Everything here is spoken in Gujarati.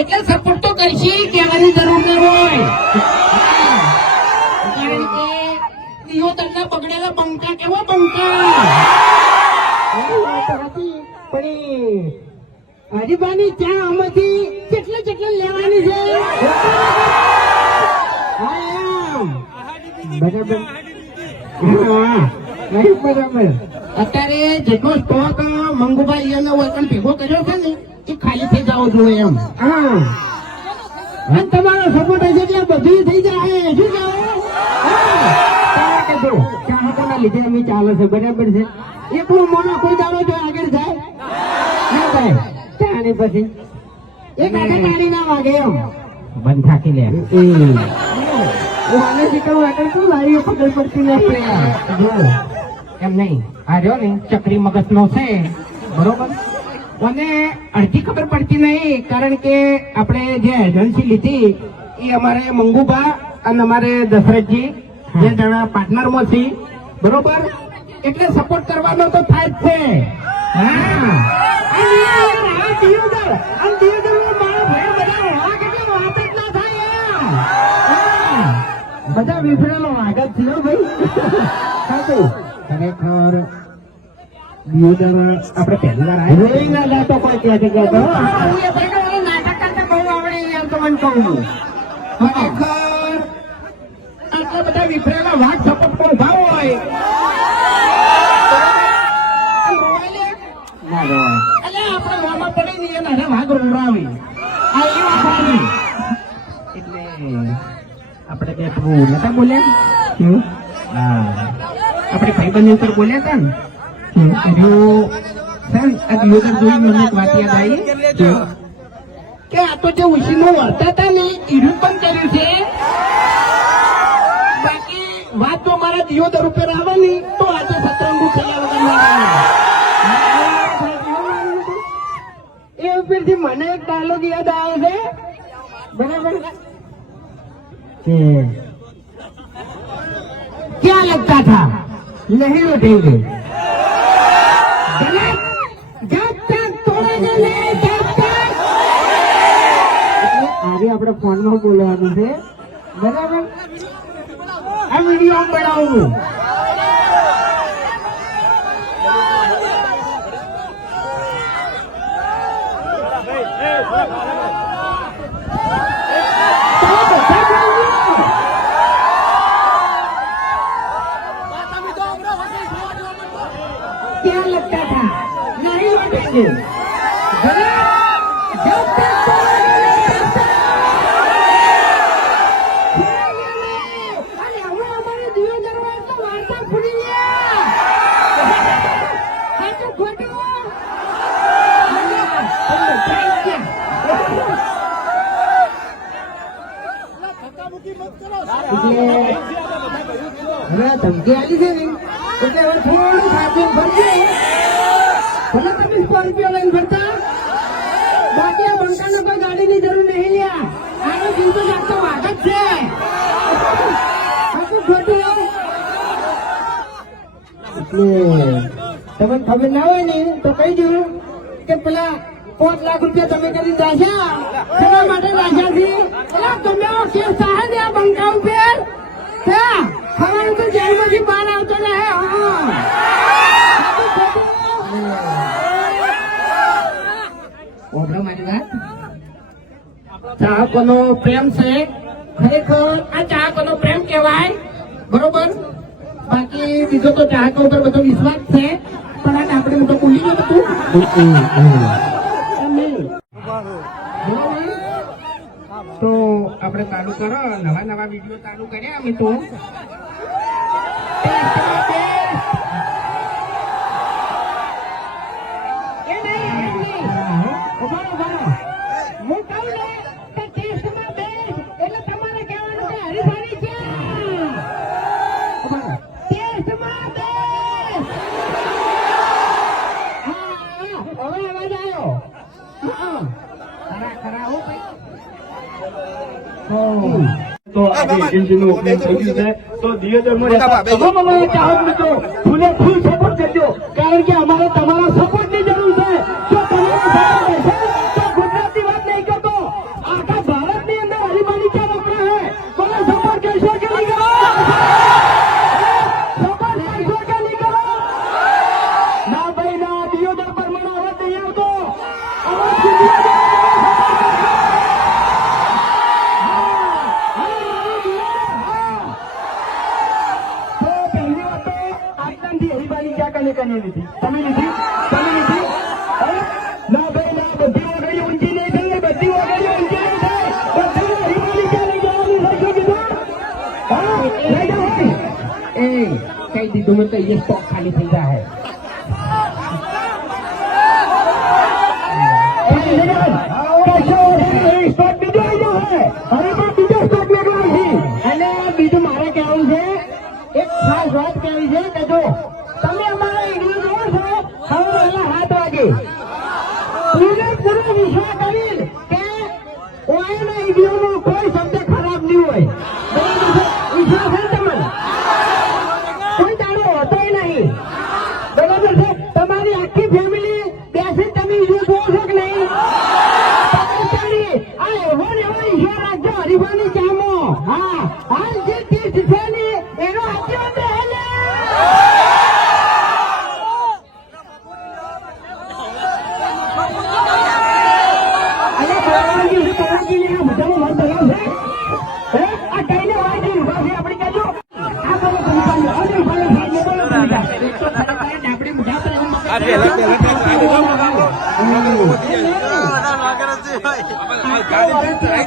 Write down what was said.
એટલે સપોર્ટ તો કરશી, કહેવાની જરૂર ન હોય. કારણ કે દિયોદરના બગડેલા બંકા કેવો બંકા. પણ હરીબાની ચા આમાંથી કેટલે લેવાની છે. બરાબર. બરાબર. અત્યારે જેટલો સ્ટોક મંગુભાઈ એનો હોય પણ ભેગો કર્યો છે ને એ ખાલી થઈ જવો જોઈએ એમ. હા, અને તમારો સપોર્ટ હશે એટલે બધું થઈ જાય. શું કહેવું? ચાહકોના લીધે અમે ચાલે છે. બરાબર છે. એકલું મોનો કોઈ દાડો જો આગળ જાય ના થાય. ચાની પછી એક આખે પાણી ના વાગે એમ બંધ થાકી લે. મને શીખવું આગળ શું લાવીઓ ખબર પડતી નથી. એમ નહીં, આ રહ્યો ને ચક્રી મગજ નો છે બરોબર, મને અડધી ખબર પડતી નહીં. કારણ કે આપણે જે એજન્સી લીધી એ અમારે મંગુભા અને અમારે દશરથજી જે જણા પાર્ટનરમાં છે બરોબર, એટલે સપોર્ટ કરવાનો તો થાય જ છે. હા, બધા વિફરેલો આગળ થયો ભાઈ. ખરેખર દિયોદર આપણે પહેલી વાર રોઈ ના જાતો કોઈ ક્યાંથી કહેતો. નાટક કરતા બહુ આવડે એમ તો મને કહું. ખરેખર આટલા બધા વિફરેલા વાઘ સપોર્ટ કોઈ ભાવ હોય ના રોવાય. એટલે આપણે રોમાં પડી ને એના વાઘ રોવડાવી આ એ વાત આવી. એટલે આપણે બે થોડું નતા બોલ્યા. હા, આપણે ભાઈબંધ ઉપર બોલ્યા હતા ને આ દિયોદર જોઈ મને એક વાત યાદ આવી કે આ તો જે ઉશીનો વર્તા હતા ને ઈરું પણ કર્યું છે. બાકી વાત તો મારા દિયોદર ઉપર આવવાની તો આજે સતરંગુ થયા વગર ના આવે. એ ઉપરથી મને એક ડાયલોગ યાદ આવે છે. બરાબર. क्या लगता था નહીં ઉઠેંગે गलत जब तक तोड़ेंगे नहीं जब तक. આજે આપણે ફોનમાં બોલવાનું છે. બરાબર. આ વિડીયો બનાવું क्या लगता था नहीं लौटेंगे गलत जब तक तोड़ेंगे नहीं तब तक. અને હવે અમારે દિયોદર માં તો વાર્તા ફૂટી ગયા. સાચું ખોટું હવે આ ધમકી આવી છે ને એટલે હવે થોડું સાચું ફરશે. ભલે તમે સ્કોર્પિયો લઈને ફરતા, બાકી આ બંકાને કોઈ ગાડીની જરૂર નહીં લ્યા. આનો જીવ તો જાગતો વાઘ જ છે. સાચું ખોટું એટલે તમને ખબર ના હોય ને તો કહી દઉં કે પેલા 5 લાખ રૂપિયા તમે કરી રાખ્યા શેના માટે રાખ્યા છે? એટલે તમે કેસ થાય ને આ બંકા ઉપર હવે તો જેલમાંથી બહાર આવતો રહે. ઓબળો મારી વાત. ચાહકોનો પ્રેમ છે ખરેખર આ ચાહકોનો પ્રેમ કહેવાય બરોબર. બાકી બીજો તો ચાહકો ઉપર બધો વિશ્વાસ છે પણ આ આપણે હું તો ભૂલી ગયો બધું. તો આપણે ચાલુ કરો નવા વિડીયો ચાલુ કર્યા અમે તો. હું કહું ને કે ટેસ્ટમાં બેસ એટલે તમારે કહેવાનું કે હરીફાની છે. ટેસ્ટમાં બેસ. હા, હવે અવાજ આવ્યો. ખરા હો ભાઈ. તો આપણી એજન્સીનું ઓપનિંગ થઈ ગયું છે. તો દિયોદરમાં તમામ અમારા ચાહક મિત્રો ફૂલે ફૂલ સપોર્ટ કરજો. કારણ કે અમારે તમારા સપોર્ટની જરૂર છે. જો તમારો સપોર્ટ હશે તો ગુજરાતની વાત નહીં કરતો, કીધું મેં તો એ સ્ટોક ખાલી થઈ જાય સ્ટોક બીજો આવી ગયો છે હવે પણ બીજો સ્ટોક મેળવો છે અને બીજું મારે કહેવું છે એક ખાસ વાત કહેવી છે કે જો તમે અમારા વિડીયો જોવો છો હવે વહેલા 7 વાગે પૂરેપૂરો વિશ્વાસ કરી કે ઓયના વિડીયોમાં કોઈ શબ્દ ખરાબ નહીં હોય બરાબર છે? વિશ્વાસ છે તમને કોઈ દાડો હોતોય નહીં બરાબર છે તમારી આખી ફેમિલી બેસી તમે વિડીયો જોવો છો કે નહીં આ એવો ને એવો ઈશ્વર રાખજો હરિભાની ચામો હા હાલ જે તીર્થ છે ને એનો આજીવન રહે ને પેલા